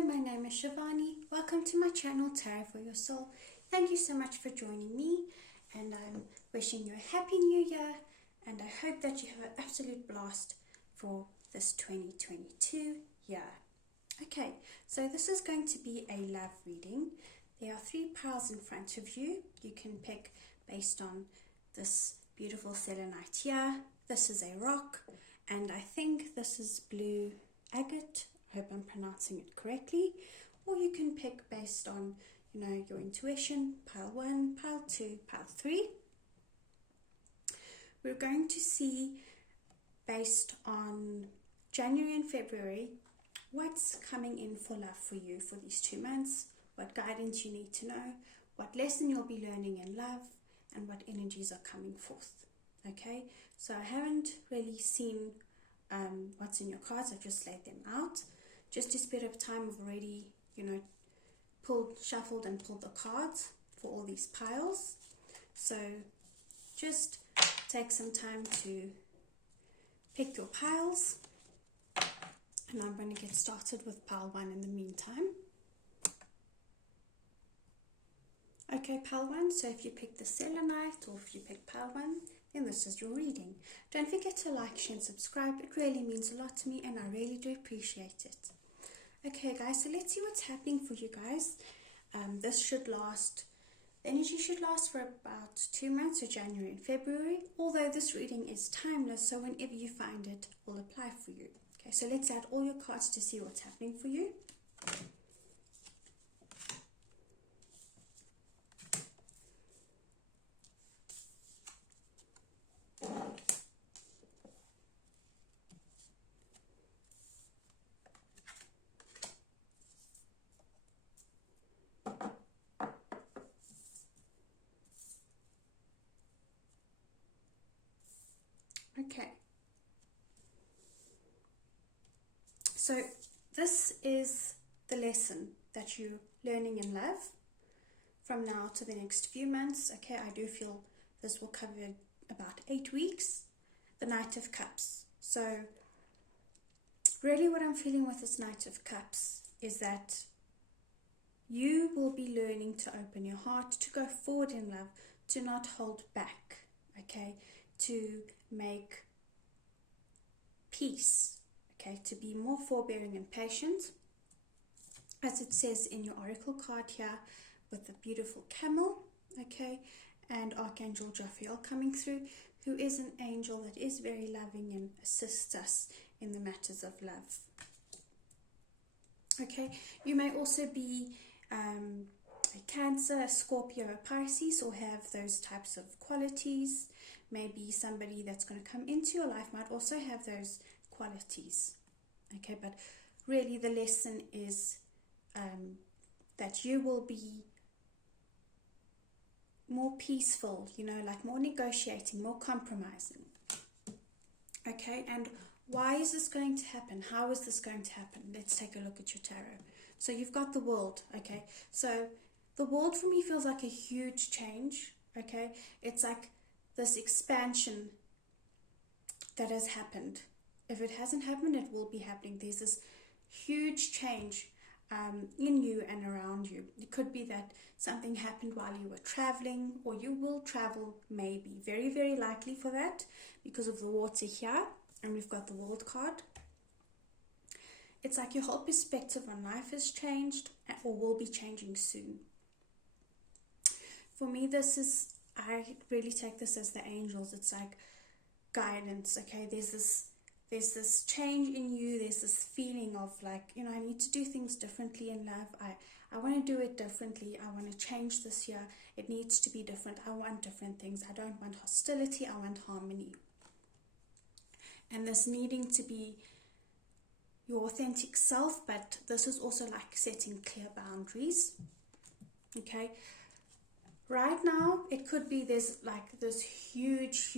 Hello, my name is Shivani. Welcome to my channel, Tarot for Your Soul. Thank you so much for joining me, and I'm wishing you a happy new year, and I hope that you have an absolute blast for this 2022 year. Okay, so this is going to be a love reading. There are 3 piles in front of you. You can pick based on this beautiful selenite here. This is a rock, and I think this is blue agate. I hope I'm pronouncing it correctly. Or you can pick based on, your intuition, pile 1, pile 2, pile 3. We're going to see based on January and February what's coming in for love for you for these 2 months, what guidance you need to know, what lesson you'll be learning in love, and what energies are coming forth. Okay, so I haven't really seen what's in your cards. I've just laid them out. Just to speed up time, I've already, shuffled and pulled the cards for all these piles. So just take some time to pick your piles. And I'm going to get started with pile 1 in the meantime. Okay, pile 1, so if you pick the selenite or if you pick pile 1, then this is your reading. Don't forget to like, share and subscribe. It really means a lot to me and I really do appreciate it. Okay guys, so let's see what's happening for you guys. This should last, the energy should last for about 2 months, so January and February, although this reading is timeless, so whenever you find it will apply for you. Okay, so let's add all your cards to see what's happening for you. Okay, so this is the lesson that you're learning in love from now to the next few months. Okay, I do feel this will cover about 8 weeks. The Knight of Cups. So really what I'm feeling with this Knight of Cups is that you will be learning to open your heart, to go forward in love, to not hold back, okay, to make peace, okay, to be more forbearing and patient, as it says in your oracle card here with the beautiful camel, okay, and Archangel Jophiel coming through, who is an angel that is very loving and assists us in the matters of love. Okay, you may also be a Cancer, a Scorpio, a Pisces, or have those types of qualities. Maybe somebody that's going to come into your life might also have those qualities. Okay, but really the lesson is that you will be more peaceful, like more negotiating, more compromising. Okay, and why is this going to happen? How is this going to happen? Let's take a look at your tarot. So you've got the World, okay? So the World for me feels like a huge change, okay? It's like this expansion that has happened. If it hasn't happened, it will be happening. There's this huge change in you and around you. It could be that something happened while you were traveling, or you will travel, maybe. Very, very likely for that because of the water here. And we've got the World card. It's like your whole perspective on life has changed or will be changing soon. For me, I really take this as the angels. It's like guidance, okay? There's this change in you. There's this feeling of like, I need to do things differently in love. I want to do it differently. I want to change this year. It needs to be different. I want different things. I don't want hostility. I want harmony. And this needing to be your authentic self, but this is also like setting clear boundaries. Okay, right now it could be there's like this huge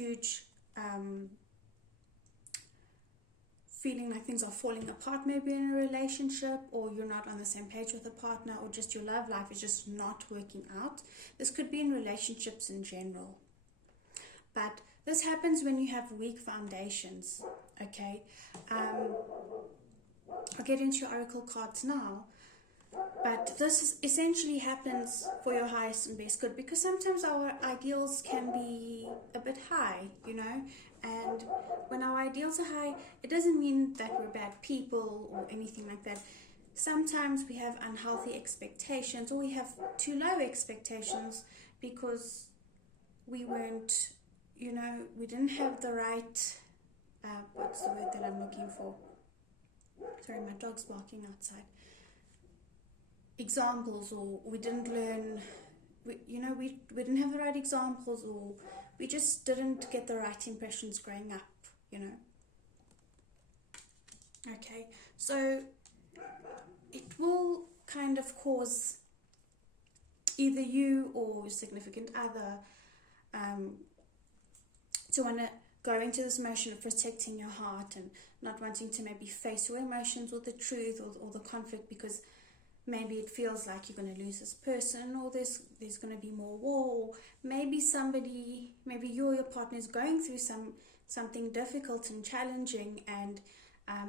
feeling like things are falling apart, maybe in a relationship, or you're not on the same page with a partner, or just your love life is just not working out. This could be in relationships in general, but this happens when you have weak foundations. Okay, I'll get into your oracle cards now, But essentially happens for your highest and best good, because sometimes our ideals can be a bit high, and when our ideals are high, it doesn't mean that we're bad people or anything like that. Sometimes we have unhealthy expectations, or we have too low expectations because we weren't, we didn't have the right, what's the word that I'm looking for? Sorry, my dog's barking outside. Examples, or we didn't learn, we didn't have the right examples, or we just didn't get the right impressions growing up, Okay, so it will kind of cause either you or your significant other to want to go into this motion of protecting your heart and not wanting to maybe face your emotions or the truth or the conflict, because maybe it feels like you're going to lose this person, or there's going to be more war, or maybe you or your partner is going through something difficult and challenging, and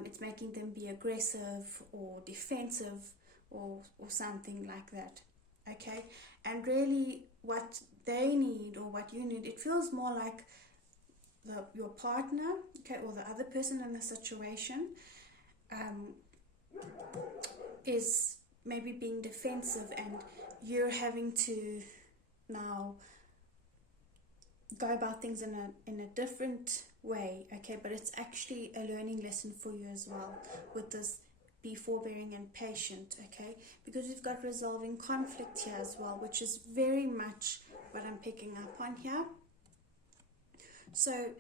it's making them be aggressive or defensive or something like that. Okay, and really what they need or what you need, it feels more like your partner, okay, or the other person in the situation is maybe being defensive, and you're having to now go about things in a different way, okay, but it's actually a learning lesson for you as well, with this be forbearing and patient, okay, because we've got resolving conflict here as well, which is very much what I'm picking up on here. So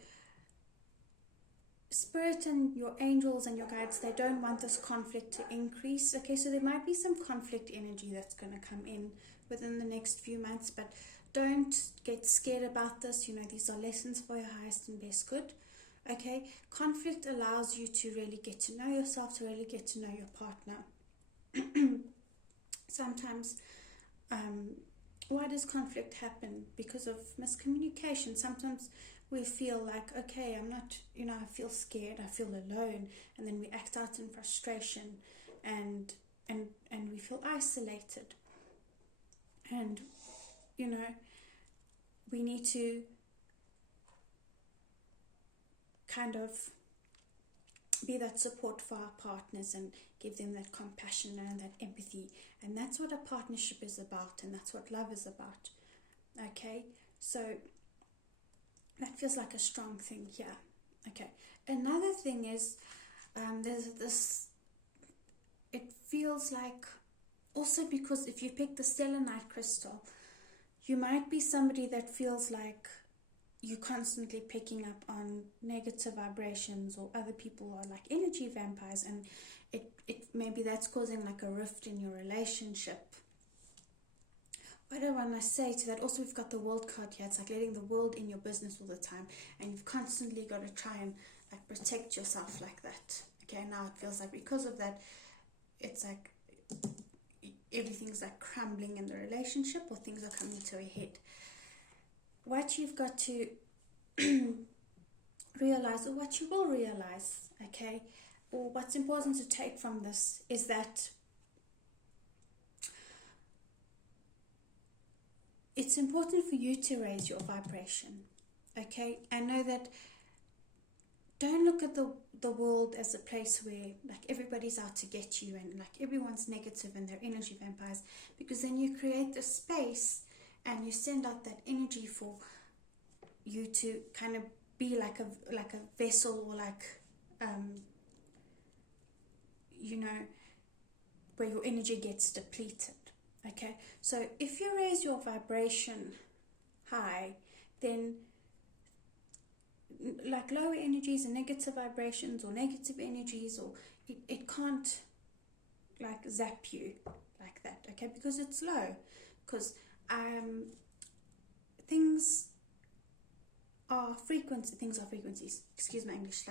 Spirit and your angels and your guides, they don't want this conflict to increase, okay, so there might be some conflict energy that's going to come in within the next few months, but don't get scared about this. These are lessons for your highest and best good, okay. Conflict allows you to really get to know yourself, to really get to know your partner. Sometimes why does conflict happen? Because of miscommunication. Sometimes we feel like, okay, I'm not, I feel scared, I feel alone, and then we act out in frustration, and we feel isolated, and we need to kind of be that support for our partners and give them that compassion and that empathy, and that's what a partnership is about, and that's what love is about, okay. So that feels like a strong thing here, okay. Another thing is there's this, it feels like, also because if you pick the Selenite crystal, you might be somebody that feels like you're constantly picking up on negative vibrations, or other people are like energy vampires, and it maybe that's causing like a rift in your relationship. What I want to say to that, also we've got the world card here. It's like letting the world in your business all the time, and you've constantly got to try and like protect yourself like that, okay. Now it feels like because of that, it's like everything's like crumbling in the relationship, or things are coming to a head. What you've got to realize, or what you will realize, okay, or what's important to take from this, is that it's important for you to raise your vibration, okay, and know that don't look at the world as a place where like everybody's out to get you, and like everyone's negative and they're energy vampires, because then you create this space and you send out that energy for you to kind of be like a vessel, or like where your energy gets depleted, okay. So if you raise your vibration high, then like lower energies and negative vibrations or negative energies, or it can't like zap you like that, okay, because it's low, because things are frequencies, excuse my English,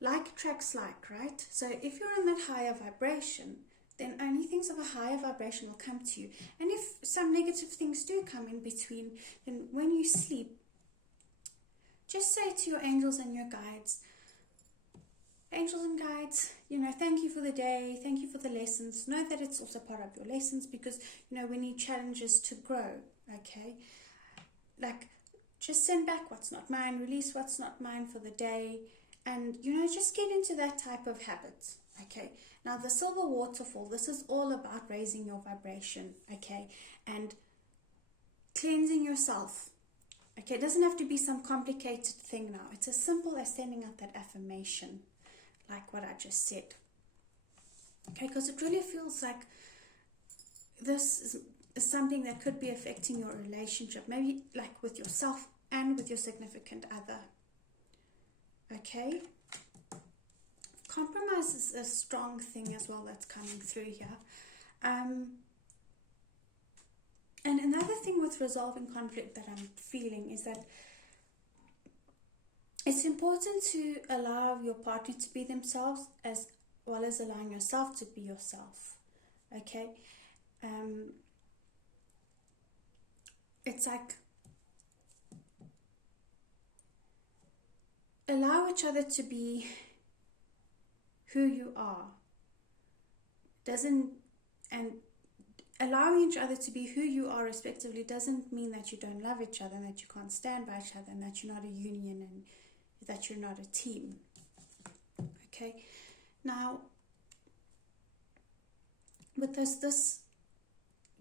like attracts like, right? So if you're in that higher vibration, then only things of a higher vibration will come to you, and if some negative things do come in between, then when you sleep, just say to your angels and your guides, angels and guides, thank you for the day, thank you for the lessons. Know that it's also part of your lessons, because we need challenges to grow. Okay, like, just send back what's not mine, release what's not mine for the day, and just get into that type of habit. Okay, now the silver waterfall, this is all about raising your vibration, okay, and cleansing yourself. Okay, it doesn't have to be some complicated thing now. It's as simple as sending out that affirmation, like what I just said. Okay, because it really feels like this is something that could be affecting your relationship, maybe like with yourself and with your significant other. Okay, compromise is a strong thing as well that's coming through here. And another thing with resolving conflict that I'm feeling is that it's important to allow your partner to be themselves, as well as allowing yourself to be yourself. Okay, it's like, allow each other to be who you are. And allowing each other to be who you are respectively doesn't mean that you don't love each other, and that you can't stand by each other, and that you're not a union, and that you're not a team. Okay, now with this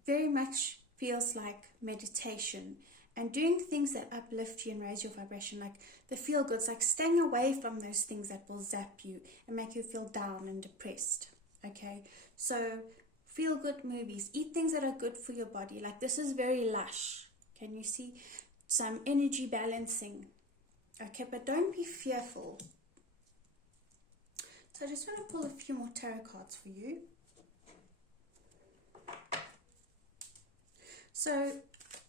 very much feels like meditation and doing things that uplift you and raise your vibration, like the feel goods, like staying away from those things that will zap you and make you feel down and depressed. Okay, so feel good movies, eat things that are good for your body. Like, this is very lush. Can you see? Some energy balancing. Okay, but don't be fearful. So I just want to pull a few more tarot cards for you. So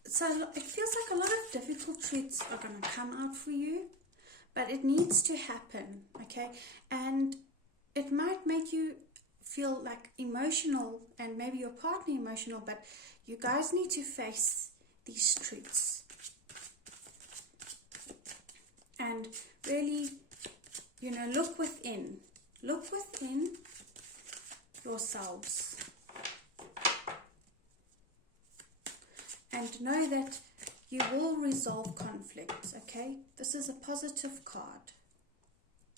it feels like a lot of difficult truths are going to come out for you, but it needs to happen. Okay, and it might make you feel like emotional, and maybe your partner emotional, but you guys need to face these truths and really, look within yourselves, and know that you will resolve conflict. Okay, this is a positive card,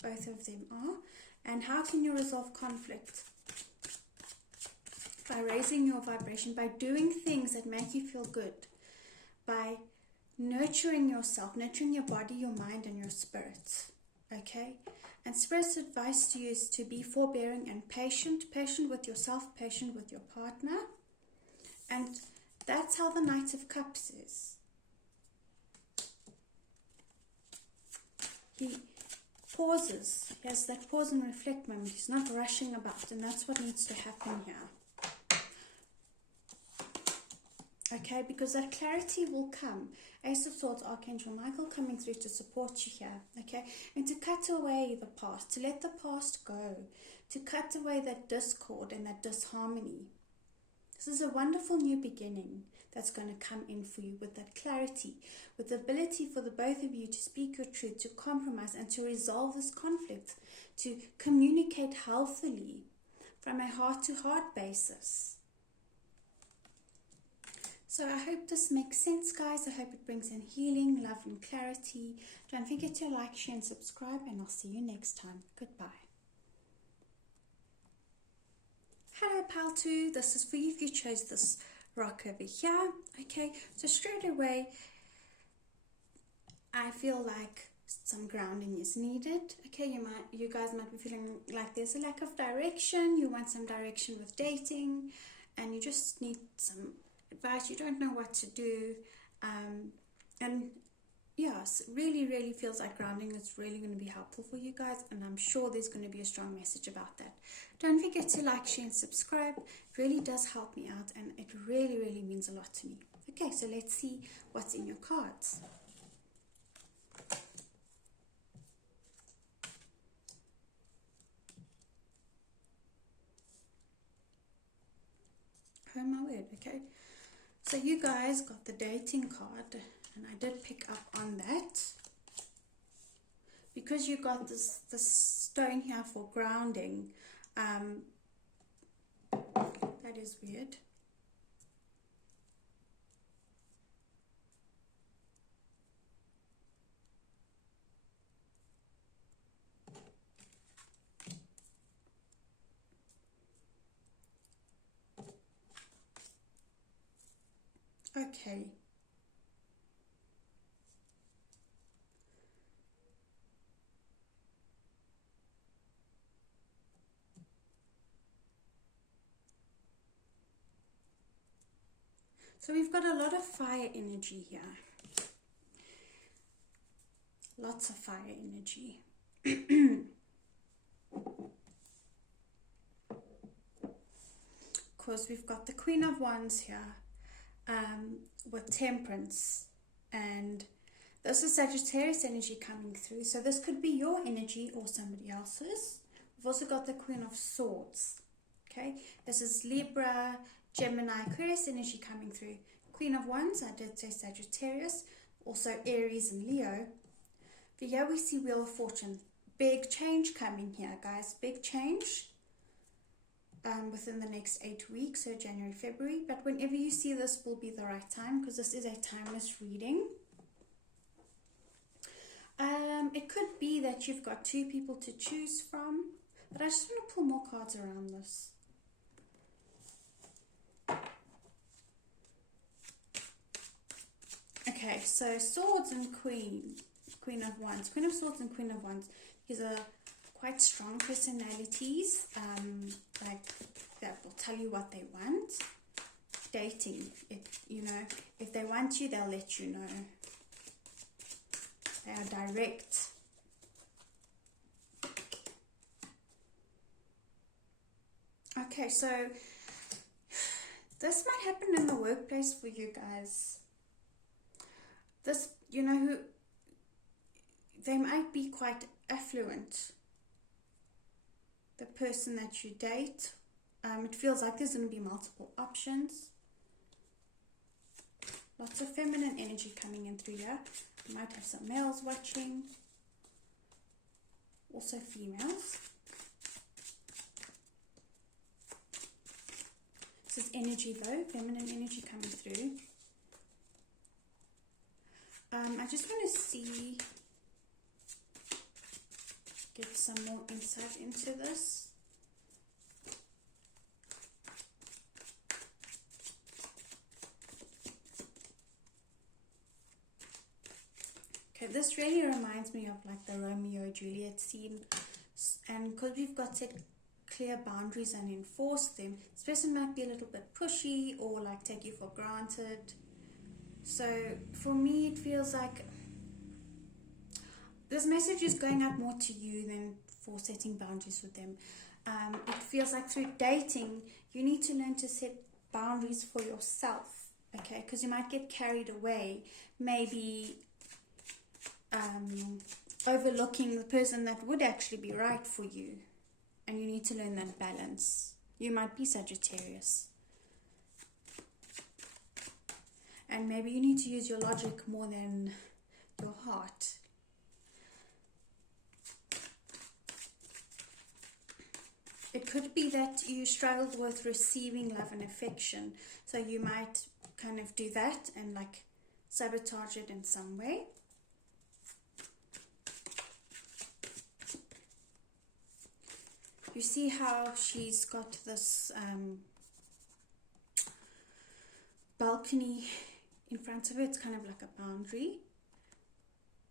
both of them are. And how can you resolve conflict? By raising your vibration, by doing things that make you feel good, by nurturing yourself, nurturing your body, your mind, and your spirit. Okay? And Spirit's advice to you is to be forbearing and patient with yourself, patient with your partner. And that's how the Knight of Cups is. He pauses. He has that pause and reflect moment. He's not rushing about, and that's what needs to happen here. Okay, because that clarity will come. Ace of Swords, Archangel Michael coming through to support you here. Okay, and to cut away the past, to let the past go, to cut away that discord and that disharmony. This is a wonderful new beginning that's going to come in for you, with that clarity, with the ability for the both of you to speak your truth, to compromise, and to resolve this conflict, to communicate healthily from a heart-to-heart basis. So I hope this makes sense, guys. I hope it brings in healing, love, and clarity. Don't forget to like, share, and subscribe, and I'll see you next time. Goodbye. Hello, pal 2. This is for you if you chose this rock over here. Okay, so straight away, I feel like some grounding is needed. Okay, you guys might be feeling like there's a lack of direction. You want some direction with dating, and you just need some advice. You don't know what to do, and yes, really feels like grounding is really going to be helpful for you guys, and I'm sure there's going to be a strong message about that. Don't forget to like, share, and subscribe. It really does help me out, and it really means a lot to me. Okay, so let's see what's in your cards. Oh my word. Okay, so you guys got the dating card, and I did pick up on that, because you got this stone here for grounding. That is weird. Okay. So we've got a lot of fire energy here. Lots of fire energy. Because we've got the Queen of Wands here with Temperance, and this is Sagittarius energy coming through. So this could be your energy or somebody else's. We've also got the Queen of Swords. Okay, this is Libra, Gemini, Aquarius energy coming through. Queen of Wands, I did say Sagittarius, also Aries and Leo. But here we see Wheel of Fortune. Big change coming here, guys. Big change within the next 8 weeks, so January, February. But whenever you see this will be the right time, because this is a timeless reading. It could be that you've got 2 people to choose from, but I just want to pull more cards around this. Okay, so Swords and Queen of Wands. Queen of Swords and Queen of Wands. These are quite strong personalities, like that will tell you what they want. Dating, if they want you, they'll let you know. They are direct. Okay, so this might happen in the workplace for you guys. This, who they might be quite affluent. The person that you date, it feels like there's going to be multiple options. Lots of feminine energy coming in through here. You might have some males watching, also females. This is energy though, feminine energy coming through. I just want to see, get some more insight into this. Okay, this really reminds me of like the Romeo Juliet scene, and because we've got set clear boundaries and enforce them, this person might be a little bit pushy or like take you for granted. So for me, it feels like this message is going out more to you than for setting boundaries with them. It feels like through dating, you need to learn to set boundaries for yourself, okay? Because you might get carried away, maybe overlooking the person that would actually be right for you. And you need to learn that balance. You might be Sagittarius. And maybe you need to use your logic more than your heart. It could be that you struggled with receiving love and affection. So you might kind of do that and like sabotage it in some way. You see how she's got this balcony in front of it. It's kind of like a boundary.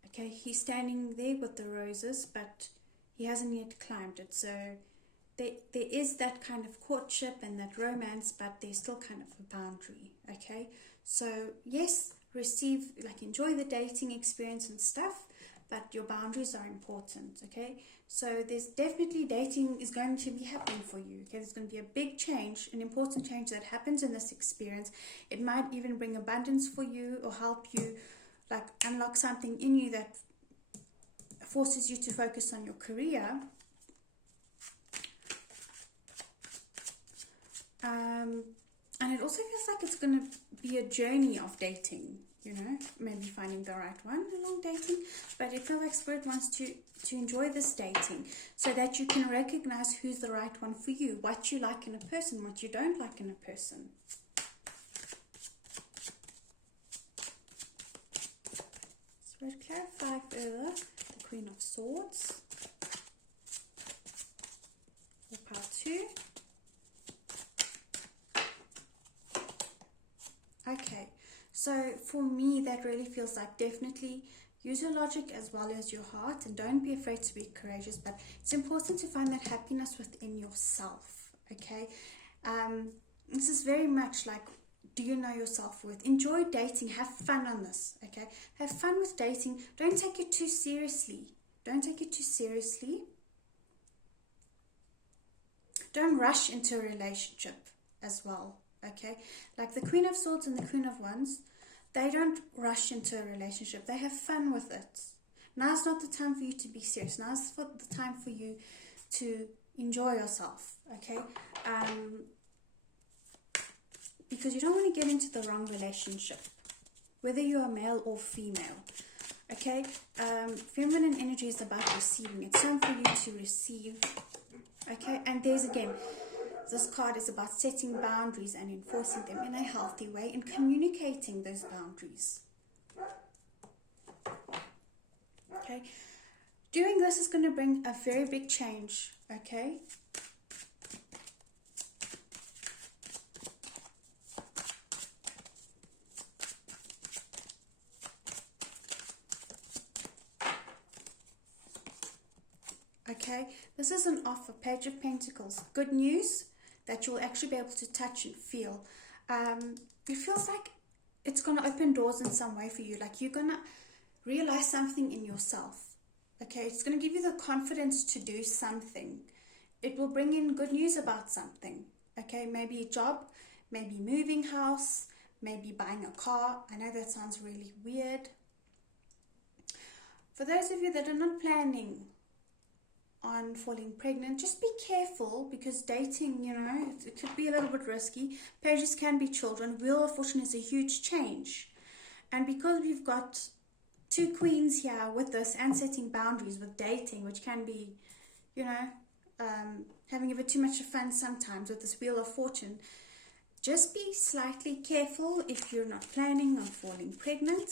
Okay, he's standing there with the roses, but he hasn't yet climbed it. So there is that kind of courtship and that romance, but there's still kind of a boundary. Okay, so yes, enjoy the dating experience and stuff, but your boundaries are important. Okay, so there's definitely dating is going to be happening for you. Okay, there's going to be a big change, an important change that happens in this experience. It might even bring abundance for you or help you like unlock something in you that forces you to focus on your career. And it also feels like it's going to be a journey of dating, you know, maybe finding the right one along dating. But it feels like Spirit wants to enjoy this dating so that you can recognize who's the right one for you, what you like in a person, what you don't like in a person. Spirit, clarify further the Queen of Swords for part 2. Okay, so for me that really feels like definitely use your logic as well as your heart, and don't be afraid to be courageous, but it's important to find that happiness within yourself. Okay, this is very much like, do you know your self-worth? Enjoy dating, have fun on this. Okay, have fun with dating. Don't take it too seriously. Don't take it too seriously. Don't rush into a relationship as well. Okay, like the Queen of Swords and the Queen of Wands, they don't rush into a relationship. They have fun with it. Now's not the time for you to be serious. Now's the time for you to enjoy yourself. Okay, because you don't want to get into the wrong relationship, whether you are male or female. Okay, feminine energy is about receiving. It's time for you to receive. Okay, and there's again, this card is about setting boundaries and enforcing them in a healthy way and communicating those boundaries. Okay, doing this is going to bring a very big change. Okay, okay, this is an offer, Page of Pentacles. Good news that you'll actually be able to touch and feel. It feels like it's going to open doors in some way for you. Like you're going to realize something in yourself. Okay, it's going to give you the confidence to do something. It will bring in good news about something. Okay, maybe a job, maybe moving house, maybe buying a car. I know that sounds really weird. For those of you that are not planning on falling pregnant, just be careful, because dating, you know, it could be a little bit risky. Pages can be children. Wheel of Fortune is a huge change, and because we've got 2 queens here with this and setting boundaries with dating, which can be, you know, having a bit too much fun sometimes with this Wheel of Fortune, just be slightly careful if you're not planning on falling pregnant.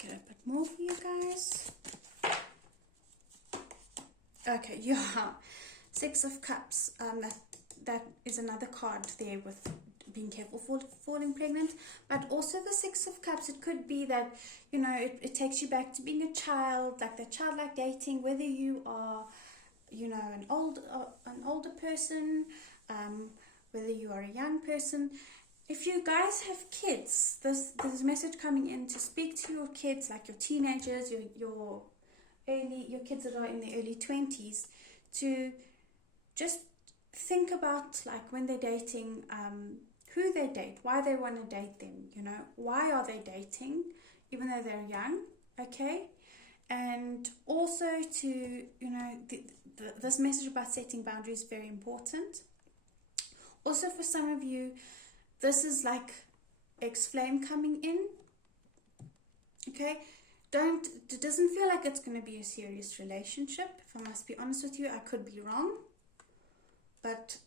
Get a bit more for you guys. Okay, yeah, 6 of Cups. That is another card there with being careful for falling pregnant. But also the 6 of Cups, it could be that, you know, it takes you back to being a child, like the childlike dating, whether you are, you know, an older person, whether you are a young person. If you guys have kids, there's a message coming in to speak to your kids, like your teenagers, your kids that are in the early 20s, to just think about, like, when they're dating, who they date, why they want to date them, you know, why are they dating, even though they're young, okay? And also to, you know, this message about setting boundaries is very important. Also, for some of you, this is like ex-flame coming in, okay? It doesn't feel like it's going to be a serious relationship. If I must be honest with you, I could be wrong. But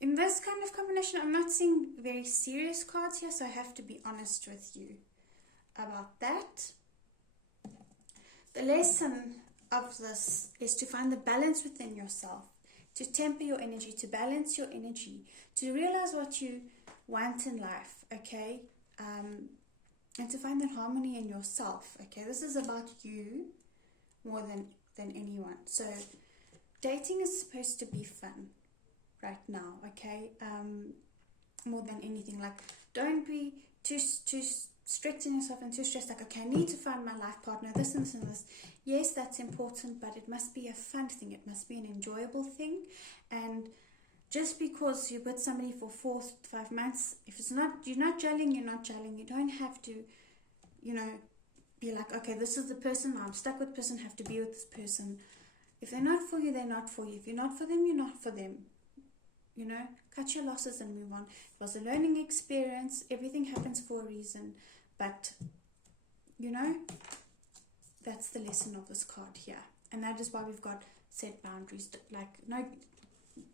in this kind of combination, I'm not seeing very serious cards here, so I have to be honest with you about that. The lesson of this is to find the balance within yourself, to temper your energy, to balance your energy, to realize what you want in life, okay? And to find that harmony in yourself, okay? This is about you more than anyone. So dating is supposed to be fun right now, okay? More than anything, like, don't be too strict in yourself and too stressed, like, okay, I need to find my life partner, this and this and this. Yes, that's important, but it must be a fun thing. It must be an enjoyable thing. And just because you're with somebody for 4 to 5 months, if you're not gelling, you're not gelling. You don't have to, you know, be like, okay, this is the person, I'm stuck with this person, have to be with this person. If they're not for you, they're not for you. If you're not for them, you're not for them. You know, cut your losses and move on. It was a learning experience. Everything happens for a reason. But, you know, that's the lesson of this card here. And that is why we've got set boundaries. Like,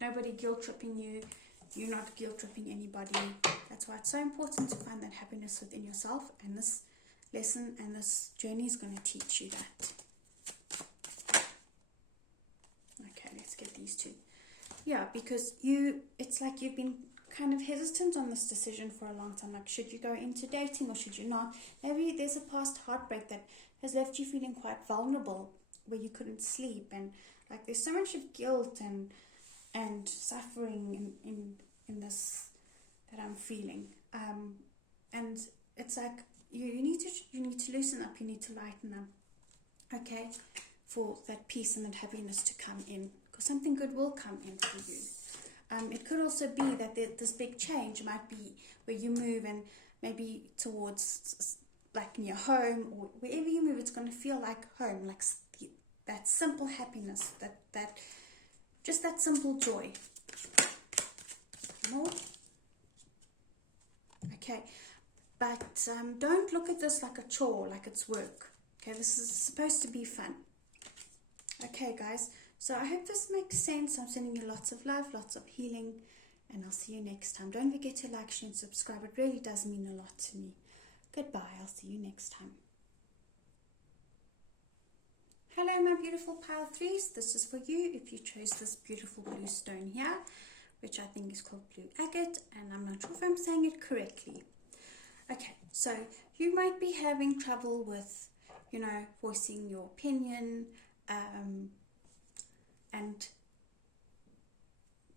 nobody guilt-tripping you. You're not guilt-tripping anybody. That's why it's so important to find that happiness within yourself. And this lesson and this journey is going to teach you that. Okay, let's get these two. Yeah, because it's like you've been kind of hesitant on this decision for a long time. Like, should you go into dating or should you not? Maybe there's a past heartbreak that has left you feeling quite vulnerable, where you couldn't sleep, and like there's so much of guilt and suffering in this that I'm feeling. And it's like you need to loosen up. You need to lighten up. Okay, for that peace and that happiness to come in, because something good will come in for you. It could also be that this big change might be where you move, and maybe towards like near home, or wherever you move, it's going to feel like home, like that simple happiness, that just that simple joy. More. Okay, but don't look at this like a chore, like it's work. Okay, this is supposed to be fun. Okay, guys. So I hope this makes sense. I'm sending you lots of love, lots of healing, and I'll see you next time. Don't forget to like, share, and subscribe. It really does mean a lot to me. Goodbye. I'll see you next time. Hello, my beautiful pile threes. This is for you if you chose this beautiful blue stone here, which I think is called blue agate, and I'm not sure if I'm saying it correctly. Okay, so you might be having trouble with, voicing your opinion, and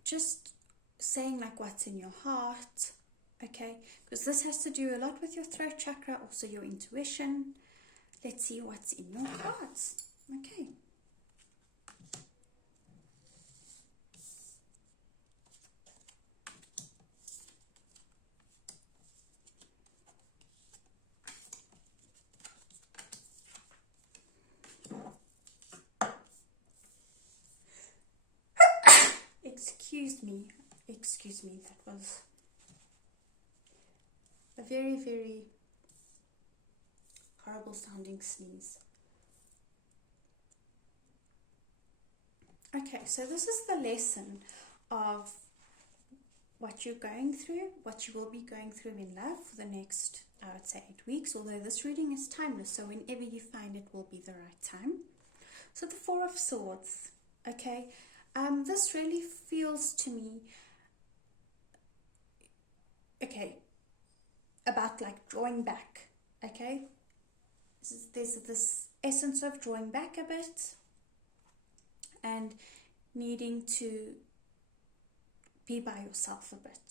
just saying like what's in your heart, okay? Because this has to do a lot with your throat chakra, also your intuition. Let's see what's in your heart, okay? Excuse me, that was a very, very horrible sounding sneeze. Okay, so this is the lesson of what you're going through, what you will be going through in love for the next, I would say, 8 weeks, although this reading is timeless, so whenever you find it will be the right time. So the Four of Swords, okay? This really feels to me, okay, about like drawing back, okay? There's this essence of drawing back a bit and needing to be by yourself a bit,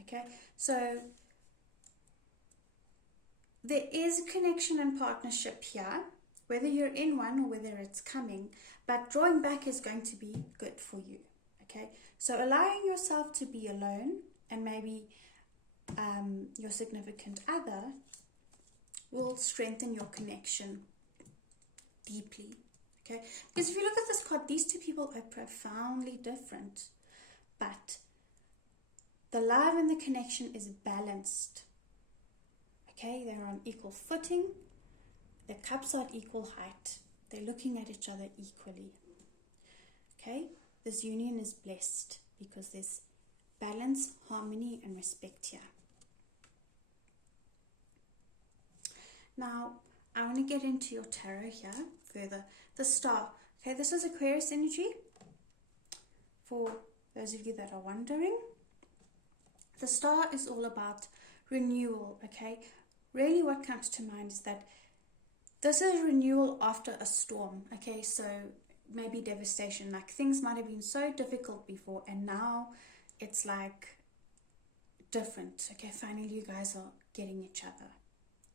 okay? So there is a connection and partnership here, whether you're in one or whether it's coming, but drawing back is going to be good for you, okay? So allowing yourself to be alone, and maybe your significant other will strengthen your connection deeply, okay? Because if you look at this card, these two people are profoundly different, but the love and the connection is balanced, okay? They're on equal footing. The cups are at equal height. They're looking at each other equally, okay? This union is blessed because there's balance, harmony, and respect here. Now, I want to get into your tarot here further. The Star, okay? This is Aquarius energy. For those of you that are wondering, the Star is all about renewal, okay? Really what comes to mind is that this is renewal after a storm, okay? So maybe devastation, like things might have been so difficult before and now it's like different, okay? Finally you guys are getting each other,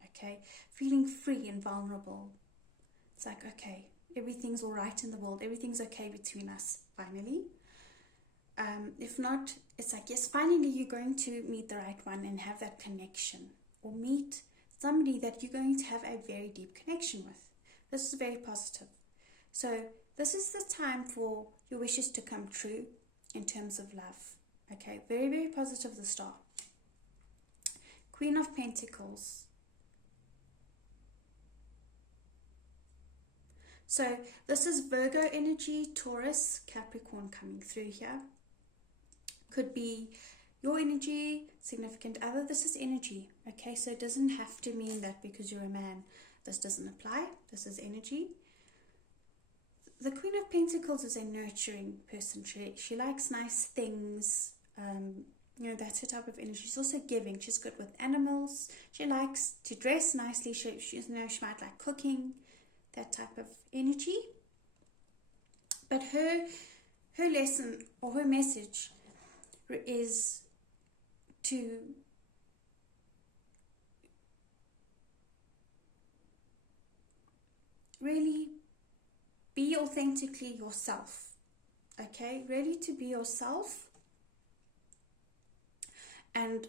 okay? Feeling free and vulnerable. It's like, okay, everything's all right in the world. Everything's okay between us, finally. If not, it's like, yes, finally you're going to meet the right one and have that connection, or meet somebody that you're going to have a very deep connection with. This is very positive. So This is the time for your wishes to come true in terms of love. Okay, very, very positive, the star. Queen of Pentacles. So this is Virgo energy, Taurus, Capricorn coming through here. Could be your energy, significant other. This is energy, okay? So it doesn't have to mean that because you're a man, this doesn't apply. This is energy. The Queen of Pentacles is a nurturing person. She likes nice things. You know, that's her type of energy. She's also giving. She's good with animals. She likes to dress nicely. She might like cooking, that type of energy. But her lesson or her message is to really be authentically yourself. Okay, really to be yourself, and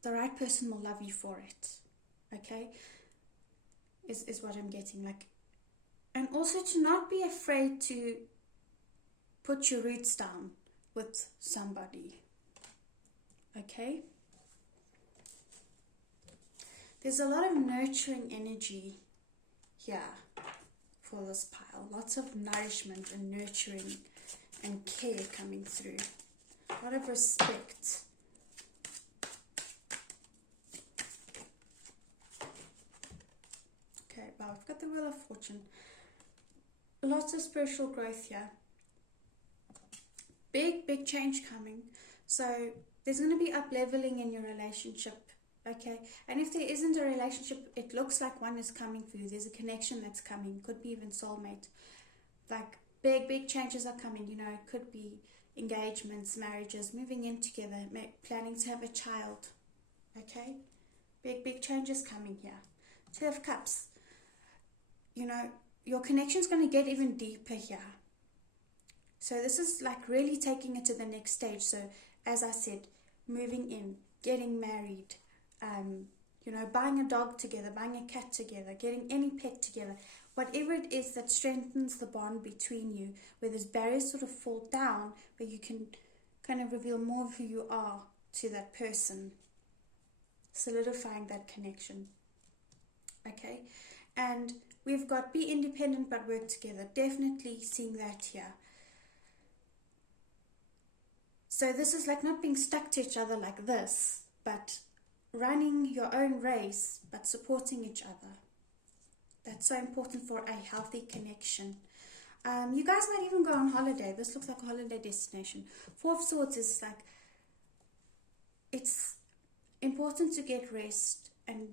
the right person will love you for it. Okay, is what I'm getting. Like, and also to not be afraid to put your roots down with somebody. Okay, there's a lot of nurturing energy here for this pile. Lots of nourishment and nurturing and care coming through. A lot of respect. Okay, well, I've got the Wheel of Fortune. Lots of spiritual growth here. Big change coming. So there's going to be up leveling in your relationship. Okay, and if there isn't a relationship, it looks like one is coming for you. There's a connection that's coming. Could be even soulmate. Like big changes are coming. You know, it could be engagements, marriages, moving in together, planning to have a child. Okay, big changes coming here. Two of Cups. You know, your connection's going to get even deeper here. So this is like really taking it to the next stage. So as I said, moving in, getting married, you know, buying a dog together, buying a cat together, getting any pet together, whatever it is that strengthens the bond between you, where those barriers sort of fall down, where you can kind of reveal more of who you are to that person, solidifying that connection. Okay, and we've got be independent but work together. Definitely seeing that here. So this is like not being stuck to each other like this, but running your own race, but supporting each other. That's so important for a healthy connection. You guys might even go on holiday. This looks like a holiday destination. Four of Swords is like, it's important to get rest and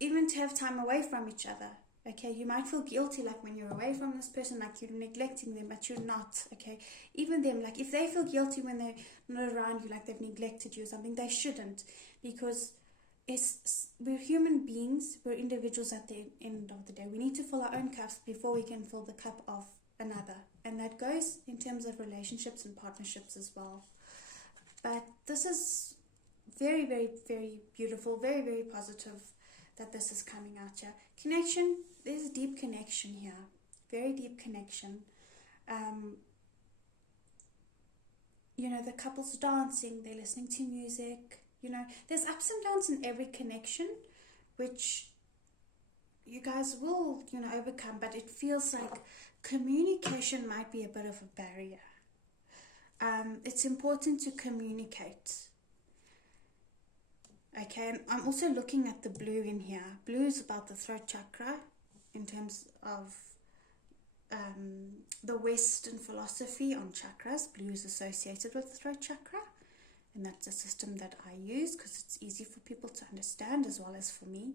even to have time away from each other. Okay, you might feel guilty like when you're away from this person, like you're neglecting them, but you're not. Okay, even them, like if they feel guilty when they're not around you, like they've neglected you or something, they shouldn't, because we're human beings, we're individuals at the end of the day. We need to fill our own cups before we can fill the cup of another, and that goes in terms of relationships and partnerships as well. But this is very beautiful, very positive that this is coming out here. Connection, there's a deep connection here, very deep connection. You know, the couple's dancing, they're listening to music. You know, there's ups and downs in every connection, which you guys will, you know, overcome, but it feels like communication might be a bit of a barrier. It's important to communicate. Okay, and I'm also looking at the blue in here. Blue is about the throat chakra in terms of the Western philosophy on chakras. Blue is associated with the throat chakra, and that's a system that I use because it's easy for people to understand as well as for me.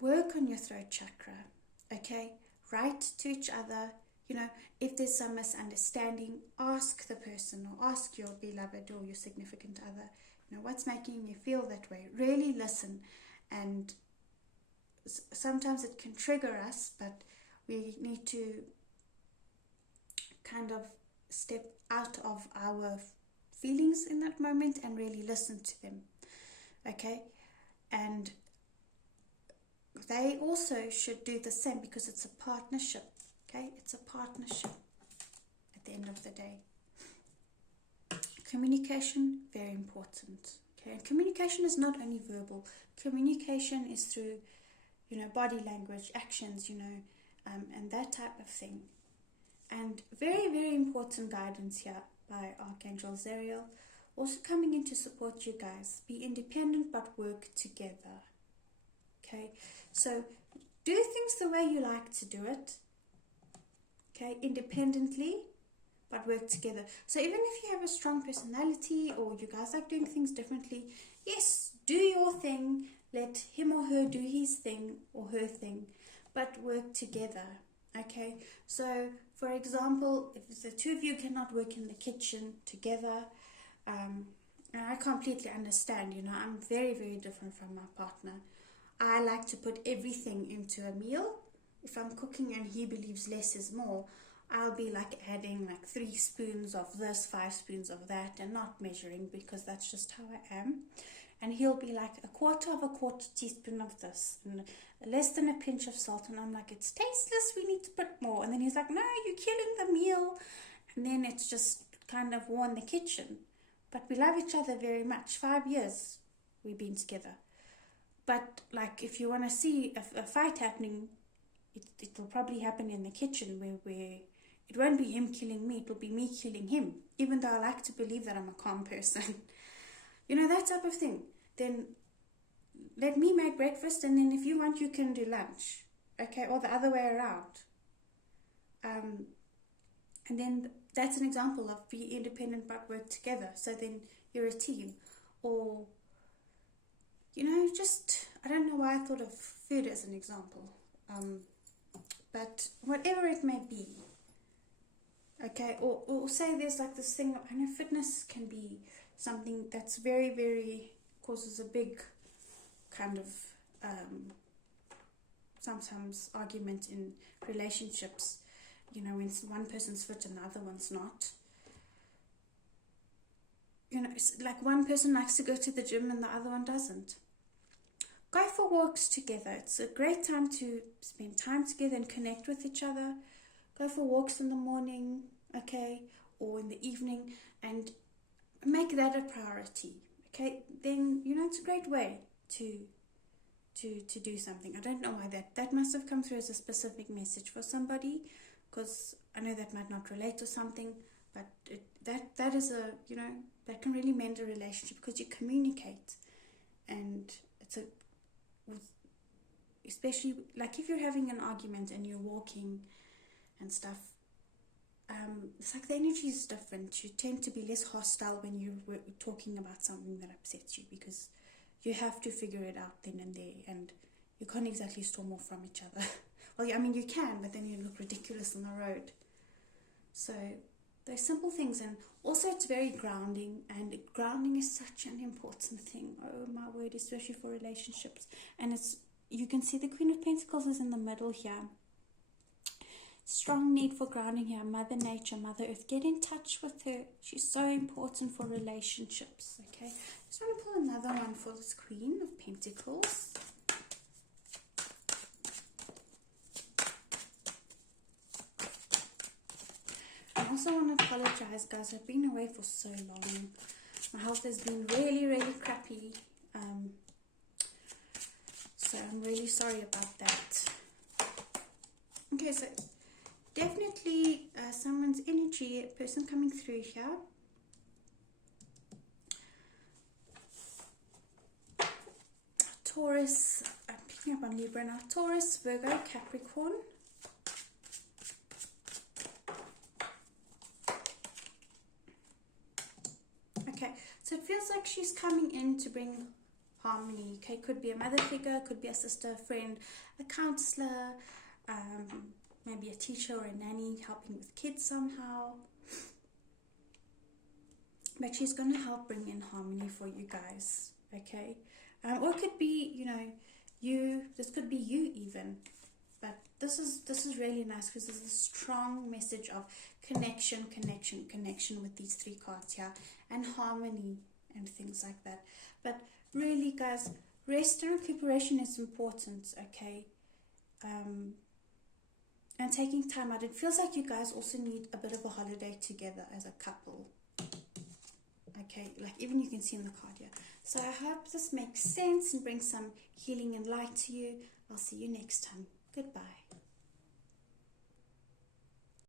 Work on your throat chakra, okay? Write to each other. You know, if there's some misunderstanding, ask the person or ask your beloved or your significant other, you know, what's making you feel that way? Really listen. And sometimes it can trigger us, but we need to kind of step out of our feelings in that moment and really listen to them, okay? And they also should do the same, because it's a partnership. Okay, it's a partnership at the end of the day. Communication, very important. Okay, and communication is not only verbal. Communication is through, body language, actions, and that type of thing. And very, very important guidance here by Archangel Zariel. Also coming in to support you guys. Be independent but work together. Okay, so do things the way you like to do it. Okay, independently but work together. So even if you have a strong personality or you guys like doing things differently, yes, do your thing. Let him or her do his thing or her thing, but work together. Okay, so for example, if the two of you cannot work in the kitchen together, and I completely understand, I'm very, very different from my partner. I like to put everything into a meal. If I'm cooking and he believes less is more, I'll be like adding like 3 spoons of this, 5 spoons of that, and not measuring, because that's just how I am. And he'll be like a quarter of a quarter teaspoon of this, and less than a pinch of salt. And I'm like, it's tasteless, we need to put more. And then he's like, no, you're killing the meal. And then it's just kind of war in the kitchen. But we love each other very much. 5 years we've been together. But like, if you want to see a fight happening, it will probably happen in the kitchen, where it won't be him killing me, it will be me killing him, even though I like to believe that I'm a calm person. That type of thing. Then let me make breakfast, and then if you want, you can do lunch. Okay, or the other way around. And then that's an example of be independent but work together. So then you're a team. Or, just, I don't know why I thought of food as an example. But whatever it may be. Okay, or say there's like this thing, I know fitness can be something that's very, very, causes a big kind of, sometimes argument in relationships, when one person's fit and the other one's not. It's like one person likes to go to the gym and the other one doesn't. Go for walks together. It's a great time to spend time together and connect with each other. Go for walks in the morning, okay, or in the evening, and make that a priority, okay? Then, it's a great way to do something. I don't know why that must have come through as a specific message for somebody, because I know that might not relate to something, but that is a, that can really mend a relationship, because you communicate, and it's especially like if you're having an argument and you're walking and stuff, it's like the energy is different. You tend to be less hostile when you're talking about something that upsets you, because you have to figure it out then and there, and you can't exactly storm off from each other. Well, I mean, you can, but then you look ridiculous on the road. So there's simple things, and also it's very grounding, and grounding is such an important thing. Oh my word, especially for relationships. And you can see the Queen of Pentacles is in the middle here. Strong need for grounding here. Mother Nature, Mother Earth. Get in touch with her. She's so important for relationships. Okay. Just want to pull another one for this Queen of Pentacles. I also want to apologize, guys. I've been away for so long. My health has been really, really crappy. So I'm really sorry about that. Okay, so definitely someone's energy, a person coming through here. Taurus, I'm picking up on Libra now. Taurus, Virgo, Capricorn. Okay, so it feels like she's coming in to bring harmony. Okay, could be a mother figure, could be a sister, a friend, a counselor, maybe a teacher or a nanny helping with kids somehow. But she's going to help bring in harmony for you guys, okay? Or it could be, this could be you even. But this is really nice, because there's a strong message of connection with these 3 cards here, and harmony and things like that. But really, guys, Rest and recuperation is important, okay? And taking time out. It feels like you guys also need a bit of a holiday together as a couple. Okay, like even you can see in the card here. So I hope this makes sense and brings some healing and light to you. I'll see you next time. Goodbye.